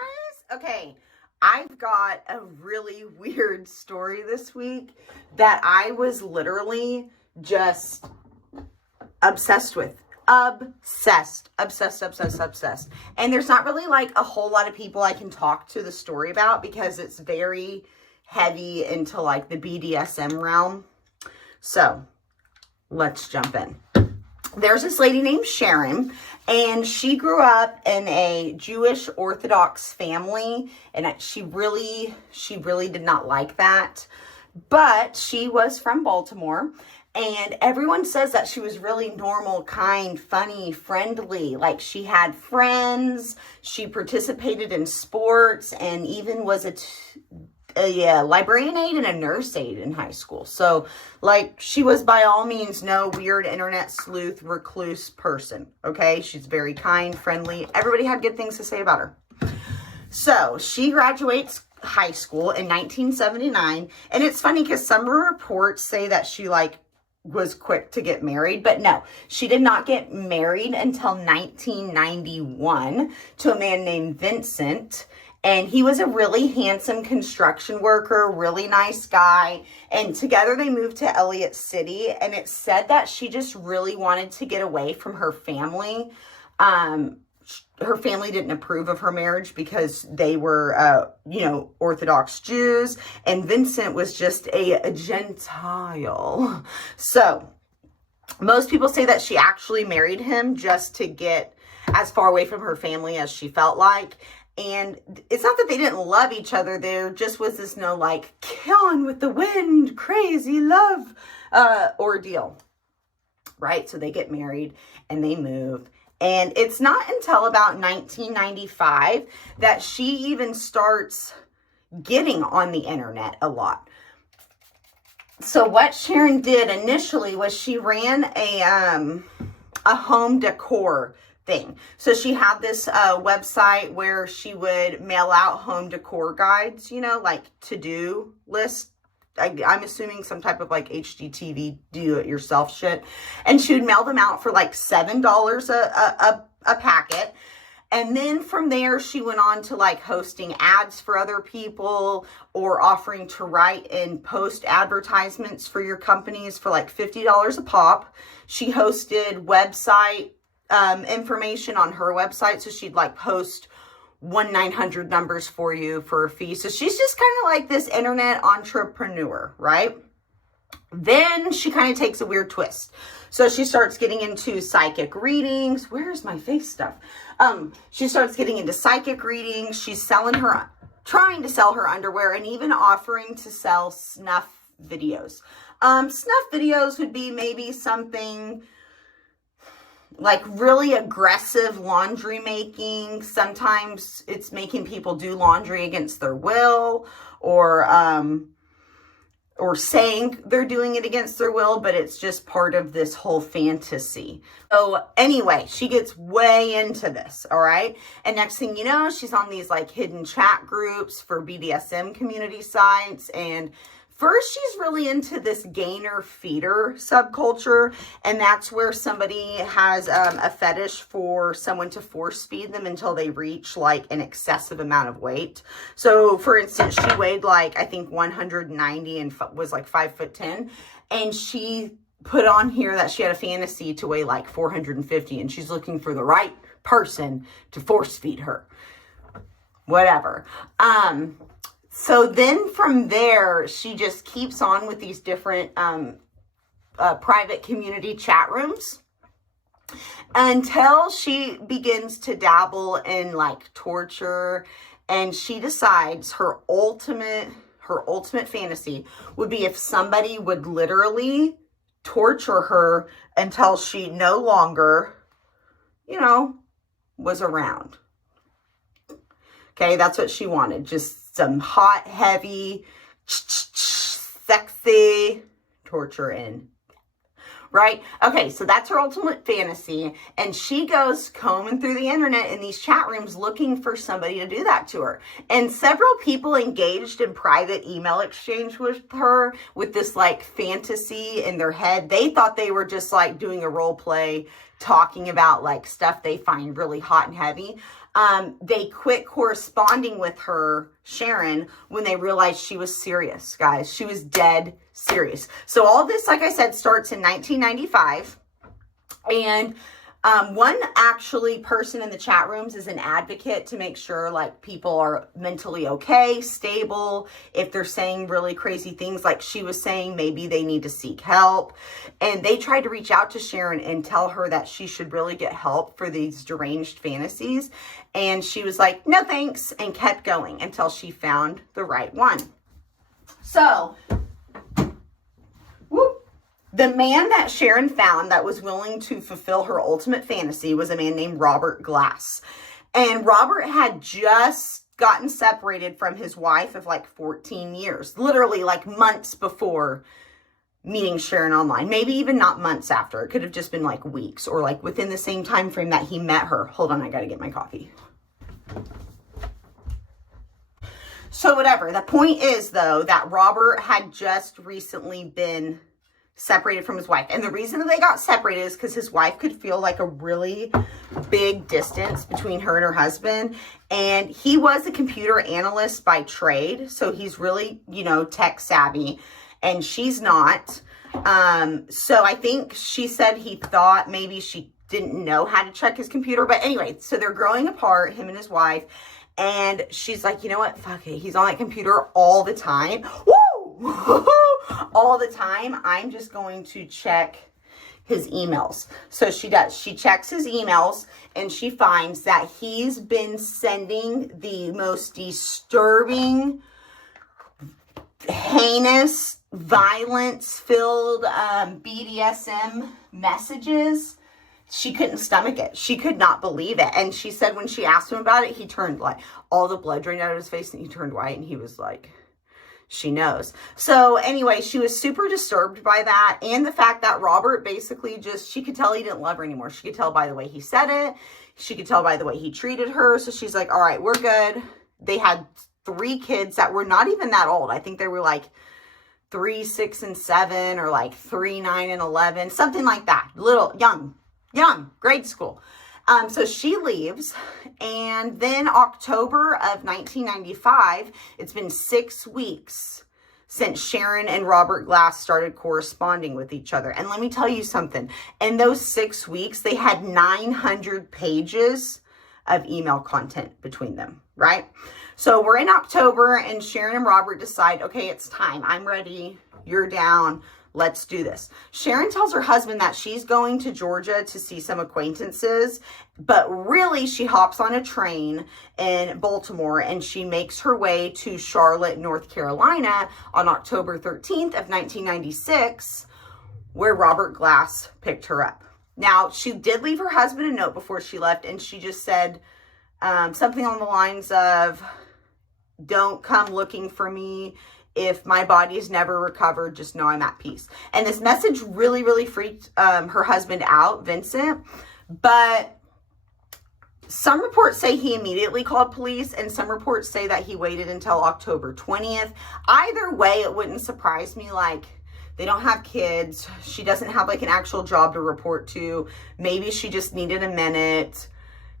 guys. Okay, I've got a really weird story this week that I was literally just obsessed with. Obsessed. And there's not really like a whole lot of people I can talk to the story about because it's very heavy into like the BDSM realm. So let's jump in. There's this lady named Sharon, and she grew up in a Jewish Orthodox family, and she really did not like that. But she was from Baltimore, and everyone says that she was really normal, kind, funny, friendly. Like, she had friends, she participated in sports, and even was a librarian aide and a nurse aide in high school. So, like, she was by all means no weird internet sleuth, recluse person, okay? She's very kind, friendly. Everybody had good things to say about her. So, she graduates high school in 1979, and it's funny because some reports say that she, like, was quick to get married, but no, she did not get married until 1991 to a man named Vincent. And he was a really handsome construction worker, really nice guy. And together they moved to Elliott City. And it said that she just really wanted to get away from her family. Her family didn't approve of her marriage because they were, Orthodox Jews. And Vincent was just a Gentile. So most people say that she actually married him just to get as far away from her family as she felt like. And it's not that they didn't love each other. There just was this killing with the wind, crazy love ordeal, right? So they get married and they move. And it's not until about 1995 that she even starts getting on the internet a lot. So what Sharon did initially was she ran a home decor thing. So she had this website where she would mail out home decor guides, like to-do list. I'm assuming some type of like HGTV do-it-yourself shit. And she would mail them out for like $7 a packet. And then from there, she went on to like hosting ads for other people or offering to write and post advertisements for your companies for like $50 a pop. She hosted website information on her website. So she'd like post 1-900 numbers for you for a fee. So she's just kind of like this internet entrepreneur, right? Then she kind of takes a weird twist. So she starts getting into psychic readings. Where's my face stuff? She starts getting into psychic readings. She's trying to sell her underwear and even offering to sell snuff videos. Snuff videos would be maybe something like really aggressive laundry making. Sometimes it's making people do laundry against their will or saying they're doing it against their will, but it's just part of this whole fantasy. So anyway, she gets way into this, all right? And next thing you know, she's on these like hidden chat groups for BDSM community sites. And first, she's really into this gainer-feeder subculture, and that's where somebody has a fetish for someone to force feed them until they reach, like, an excessive amount of weight. So, for instance, she weighed, like, I think 190 and was, like, 5'10", and she put on here that she had a fantasy to weigh, like, 450, and she's looking for the right person to force feed her. Whatever. So then from there, she just keeps on with these different private community chat rooms until she begins to dabble in like torture, and she decides her ultimate fantasy would be if somebody would literally torture her until she no longer, was around. Okay, that's what she wanted. Just some hot, heavy, sexy torture in. Right? Okay, so that's her ultimate fantasy. And she goes combing through the internet in these chat rooms looking for somebody to do that to her. And several people engaged in private email exchange with her with this like fantasy in their head. They thought they were just like doing a role play, talking about like stuff they find really hot and heavy. They quit corresponding with her, Sharon, when they realized she was serious, guys. She was dead serious. So all this, like I said, starts in 1995. And one actually person in the chat rooms is an advocate to make sure like people are mentally okay, stable. If they're saying really crazy things like she was saying, maybe they need to seek help. And they tried to reach out to Sharon and tell her that she should really get help for these deranged fantasies. And she was like, no thanks, and kept going until she found the right one. So, the man that Sharon found that was willing to fulfill her ultimate fantasy was a man named Robert Glass. And Robert had just gotten separated from his wife of like 14 years, literally like months before meeting Sharon online. Maybe even not months after. It could have just been like weeks or like within the same time frame that he met her. Hold on, I gotta get my coffee. So whatever. The point is though that Robert had just recently been separated from his wife. And the reason that they got separated is because his wife could feel like a really big distance between her and her husband. And he was a computer analyst by trade. So he's really, you know, tech savvy. And she's not. So I think she said he thought maybe she didn't know how to check his computer. But anyway, so they're growing apart, him and his wife. And she's like, you know what? Fuck it. He's on that computer all the time. Woo! All the time. I'm just going to check his emails. So she does. She checks his emails and she finds that he's been sending the most disturbing, heinous, violence-filled BDSM messages. She couldn't stomach it. She could not believe it. And she said when she asked him about it, he turned like, all the blood drained out of his face and he turned white and he was like, she knows. So anyway, she was super disturbed by that. And the fact that Robert basically just, she could tell he didn't love her anymore. She could tell by the way he said it. She could tell by the way he treated her. So she's like, all right, we're good. They had 3 kids that were not even that old. I think they were like 3, 6, and 7 or like 3, 9, and 11, something like that. Little, young, grade school. So she leaves, and then October of 1995, it's been 6 weeks since Sharon and Robert Glass started corresponding with each other. And let me tell you something. In those 6 weeks, they had 900 pages of email content between them, right? So we're in October, and Sharon and Robert decide, okay, it's time. I'm ready. You're down. Let's do this. Sharon tells her husband that she's going to Georgia to see some acquaintances, but really she hops on a train in Baltimore and she makes her way to Charlotte, North Carolina on October 13th of 1996, where Robert Glass picked her up. Now, she did leave her husband a note before she left, and she just said something along the lines of, don't come looking for me. If my body is never recovered, just know I'm at peace. And this message really, really freaked her husband out, Vincent. But some reports say he immediately called police, and some reports say that he waited until October 20th. Either way, it wouldn't surprise me. Like, they don't have kids. She doesn't have like an actual job to report to. Maybe she just needed a minute.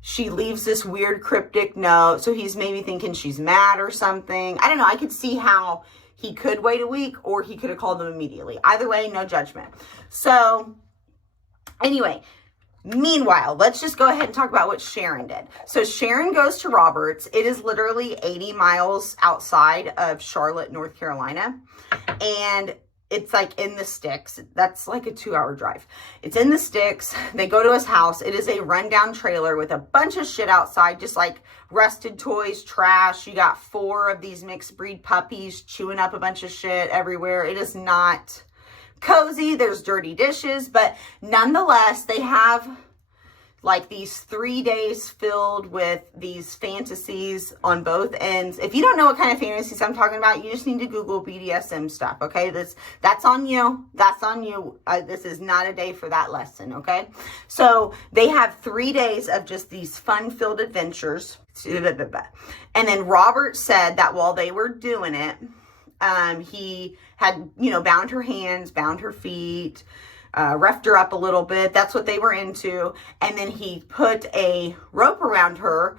She leaves this weird cryptic note. So he's maybe thinking she's mad or something. I don't know. I could see how he could wait a week, or he could have called them immediately. Either way, no judgment. So anyway, meanwhile, let's just go ahead and talk about what Sharon did. So Sharon goes to Robert's. It is literally 80 miles outside of Charlotte, North Carolina. And it's like in the sticks. That's like a 2-hour drive. It's in the sticks. They go to his house. It is a rundown trailer with a bunch of shit outside, just like rusted toys, trash. You got 4 of these mixed breed puppies chewing up a bunch of shit everywhere. It is not cozy. There's dirty dishes, but nonetheless, they have like these 3 days filled with these fantasies on both ends. If you don't know what kind of fantasies I'm talking about, you just need to Google BDSM stuff, okay? That's on you. That's on you. This is not a day for that lesson, okay? So they have 3 days of just these fun-filled adventures. And then Robert said that while they were doing it, he had, bound her hands, bound her feet, roughed her up a little bit. That's what they were into. And then he put a rope around her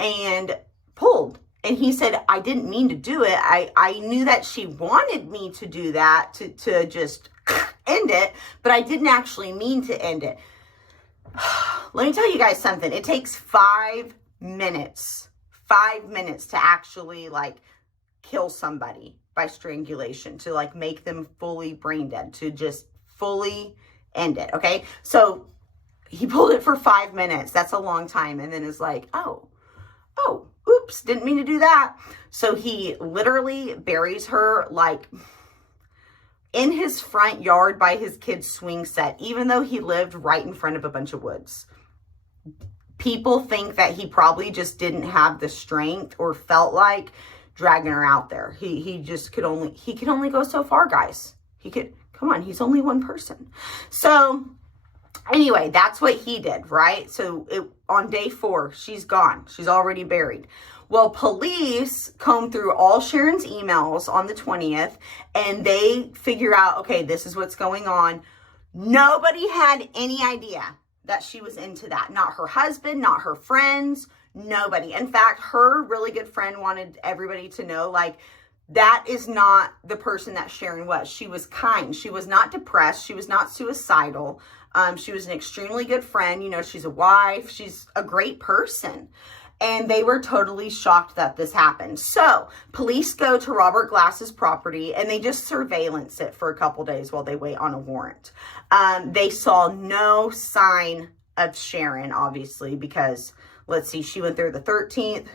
and pulled. And he said, I didn't mean to do it. I knew that she wanted me to do that, to just end it, but I didn't actually mean to end it. Let me tell you guys something. It takes 5 minutes to actually like kill somebody by strangulation, to like make them fully brain dead, to just fully end it. Okay. So he pulled it for 5 minutes. That's a long time. And then is like, oh, oops, didn't mean to do that. So he literally buries her like in his front yard by his kid's swing set, even though he lived right in front of a bunch of woods. People think that he probably just didn't have the strength or felt like dragging her out there. He could only go so far, guys. Come on, he's only one person. So anyway, that's what he did, right? So on day 4, she's gone. She's already buried. Well, police comb through all Sharon's emails on the 20th, and they figure out, okay, this is what's going on. Nobody had any idea that she was into that. Not her husband, not her friends, nobody. In fact, her really good friend wanted everybody to know, like, that is not the person that Sharon was. She was kind. She was not depressed. She was not suicidal. She was an extremely good friend. You know, she's a wife. She's a great person. And they were totally shocked that this happened. So police go to Robert Glass's property and they just surveillance it for a couple days while they wait on a warrant. They saw no sign of Sharon, obviously, because let's see, she went there the 13th.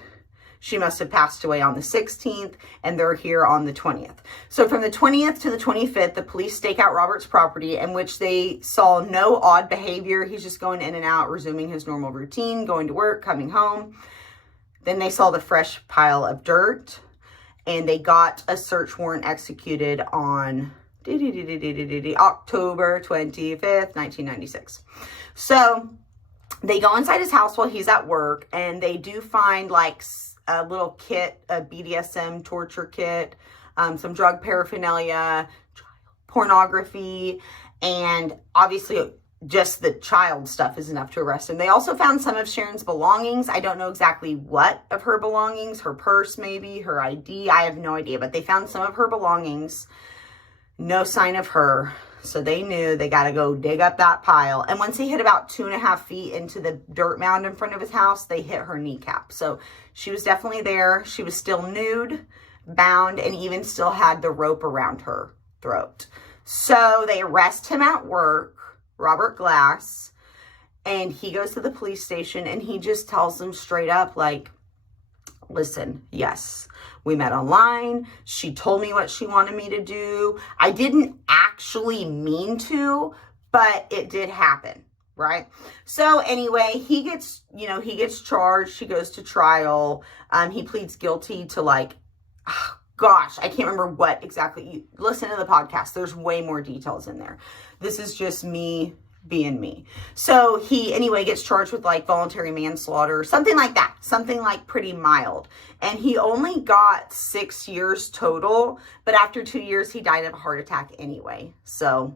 She must have passed away on the 16th, and they're here on the 20th. So from the 20th to the 25th, the police stake out Robert's property, in which they saw no odd behavior. He's just going in and out, resuming his normal routine, going to work, coming home. Then they saw the fresh pile of dirt, and they got a search warrant executed on October 25th, 1996. So they go inside his house while he's at work, and they do find like a little kit, a BDSM torture kit, some drug paraphernalia, pornography, and obviously just the child stuff is enough to arrest him. They also found some of Sharon's belongings. I don't know exactly what of her belongings, her purse maybe, her ID. I have no idea, but they found some of her belongings. No sign of her. So they knew they got to go dig up that pile. And once he hit about 2.5 feet into the dirt mound in front of his house, they hit her kneecap. So she was definitely there. She was still nude, bound, and even still had the rope around her throat. So they arrest him at work, Robert Glass, and he goes to the police station and he just tells them straight up, like, listen, yes, we met online. She told me what she wanted me to do. I didn't actually mean to, but it did happen, right? So anyway, he gets charged. He goes to trial. He pleads guilty to like, gosh, I can't remember what exactly. You listen to the podcast. There's way more details in there. This is just me being me. So he anyway gets charged with like voluntary manslaughter, something like that, something like pretty mild. And he only got 6 years total, but after 2 years, he died of a heart attack anyway. So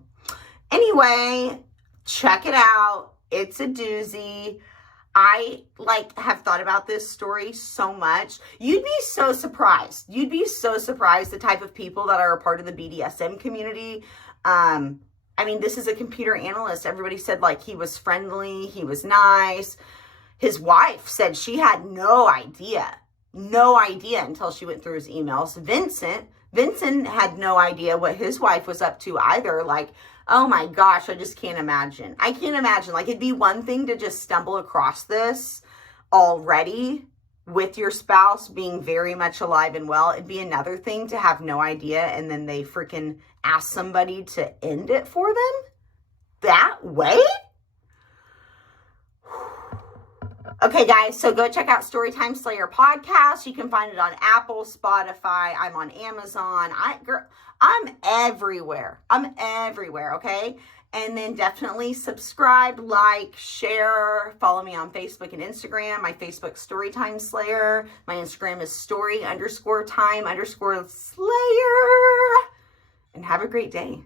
anyway, check it out. It's a doozy. I have thought about this story so much. You'd be so surprised. You'd be so surprised the type of people that are a part of the BDSM community. I mean, this is a computer analyst. Everybody said like he was friendly, he was nice. His wife said she had no idea until she went through his emails. Vincent had no idea what his wife was up to either. Like, oh my gosh, I just can't imagine. I can't imagine. Like, it'd be one thing to just stumble across this already with your spouse being very much alive and well. It'd be another thing to have no idea and then they freaking ask somebody to end it for them that way. Okay, guys, so go check out Storytime Slayer podcast. You can find it on Apple, Spotify. I'm on Amazon. I'm everywhere. Okay? And then definitely subscribe, like, share, follow me on Facebook and Instagram. My Facebook, Storytime Slayer. My Instagram is story_time_slayer. And have a great day.